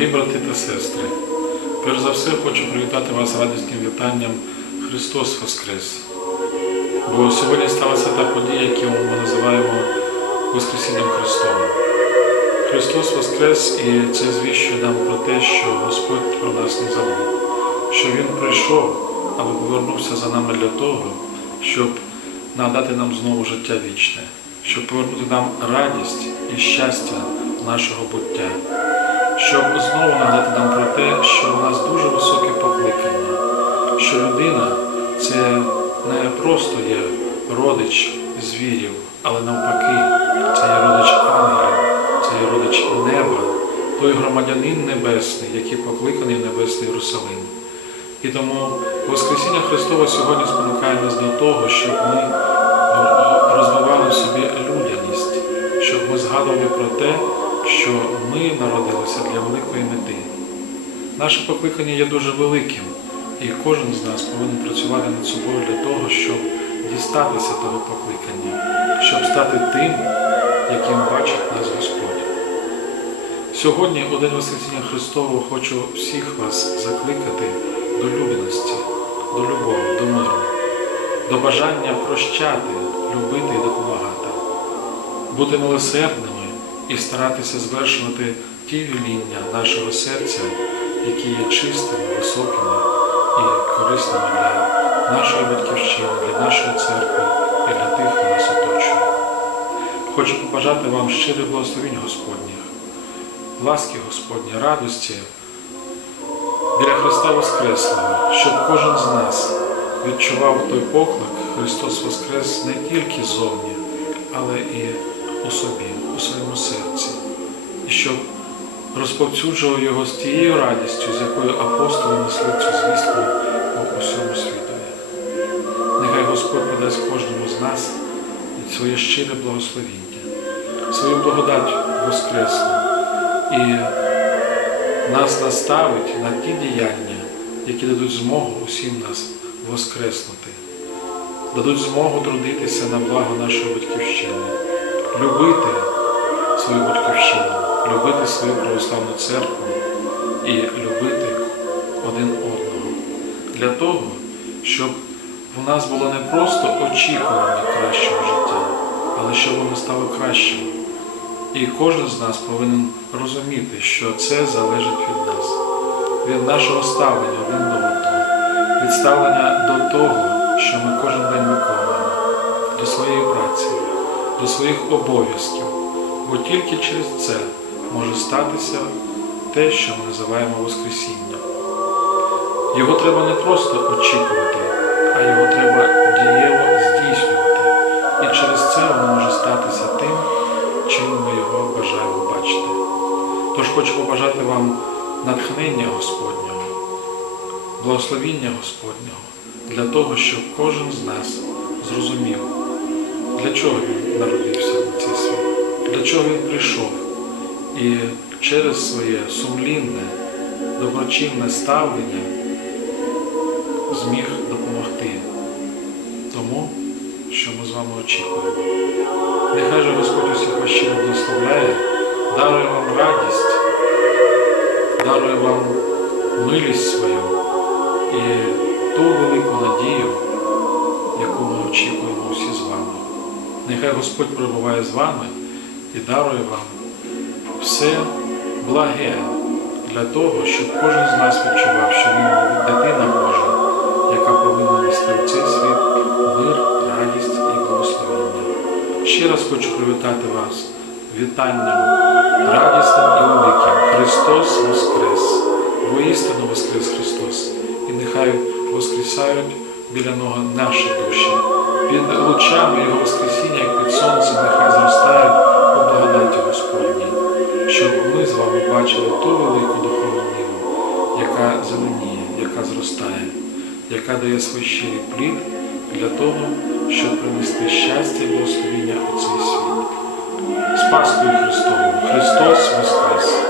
Дорогі брати та сестри, перш за все хочу привітати вас радісним вітанням Христос Воскрес. Бо сьогодні сталася та подія, яку ми називаємо Воскресінням Христовим. Христос Воскрес і це звіщує нам про те, що Господь про нас не забув, що Він прийшов, аби повернувся за нами для того, щоб надати нам знову життя вічне, щоб повернути нам радість і щастя нашого буття, щоб знову нагадати нам про те, що у нас дуже високе покликання, що людина це не просто є родич звірів, але навпаки, це є родич ангелів, це є родич неба, той громадянин небесний, який покликаний в Небесний Єрусалим. І тому Воскресіння Христове сьогодні спонукає нас до того, щоб ми що ми народилися для великої мети. Наше покликання є дуже великим, і кожен з нас повинен працювати над собою для того, щоб дістатися того покликання, щоб стати тим, яким бачить нас Господь. Сьогодні, у День Воскресіння Христового, хочу всіх вас закликати до людяності, до любові, до миру, до бажання прощати, любити і допомагати, бути милосердними і старатися звершувати ті віління нашого серця, які є чистими, високими і корисними для нашої батьківщини, для нашої церкви і для тих, хто нас оточує. Хочу побажати вам щирих благословень Господніх, ласки Господні, радості біля Христа Воскреслого, щоб кожен з нас відчував той поклик Христос Воскрес не тільки зовні, але і у собі, у своєму серці, і щоб розповсюджував його з тією радістю, з якою апостоли несли цю звістку по усьому світові. Нехай Господь подасть кожному з нас своє щире благословіння, свою благодать Воскреслу і нас наставить на ті діяння, які дадуть змогу усім нас воскреснути, дадуть змогу трудитися на благо нашої батьківщини, любити свою батьківщину, любити свою православну церкву і любити один одного для того, щоб у нас було не просто очікування кращого життя, але щоб воно стало кращим. І кожен з нас повинен розуміти, що це залежить від нас, від нашого ставлення один до одного, від ставлення до того, що ми кожен день виконуємо, до своєї праці, до своїх обов'язків. Бо тільки через це може статися те, що ми називаємо Воскресінням. Його треба не просто очікувати, а його треба дієво здійснювати. І через це воно може статися тим, чим ми його бажаємо бачити. Тож хочу побажати вам натхнення Господнього, благословіння Господнього для того, щоб кожен з нас зрозумів, для чого він народився на цей світ, для чого він прийшов і через своє сумлінне, доброчинне ставлення зміг допомогти тому, що ми з вами очікуємо. Нехай же Господь усіх вас благословляє, дарує вам радість, дарує вам милість свою і ту велику надію, яку ми очікуємо усі з вами. Нехай Господь перебуває з вами і дарує вам все благе для того, щоб кожен з нас відчував, що він дитина Божа, яка повинна нести в цей світ мир, радість і благословення. Ще раз хочу привітати вас вітанням радісним і великим. Христос Воскрес! Воістину Воскрес Христос! І нехай воскресають біля нього наші душі. Під лучами Його Воскресіння, як під сонцем, нехай зростають у благодаті Господній, щоб ми з вами бачили ту велику духовну ниву, яка зеленіє, яка зростає, яка дає свій щирий плід для того, щоб принести щастя і благословення у цей світ. З Пасхою Христовою! Христос Воскрес!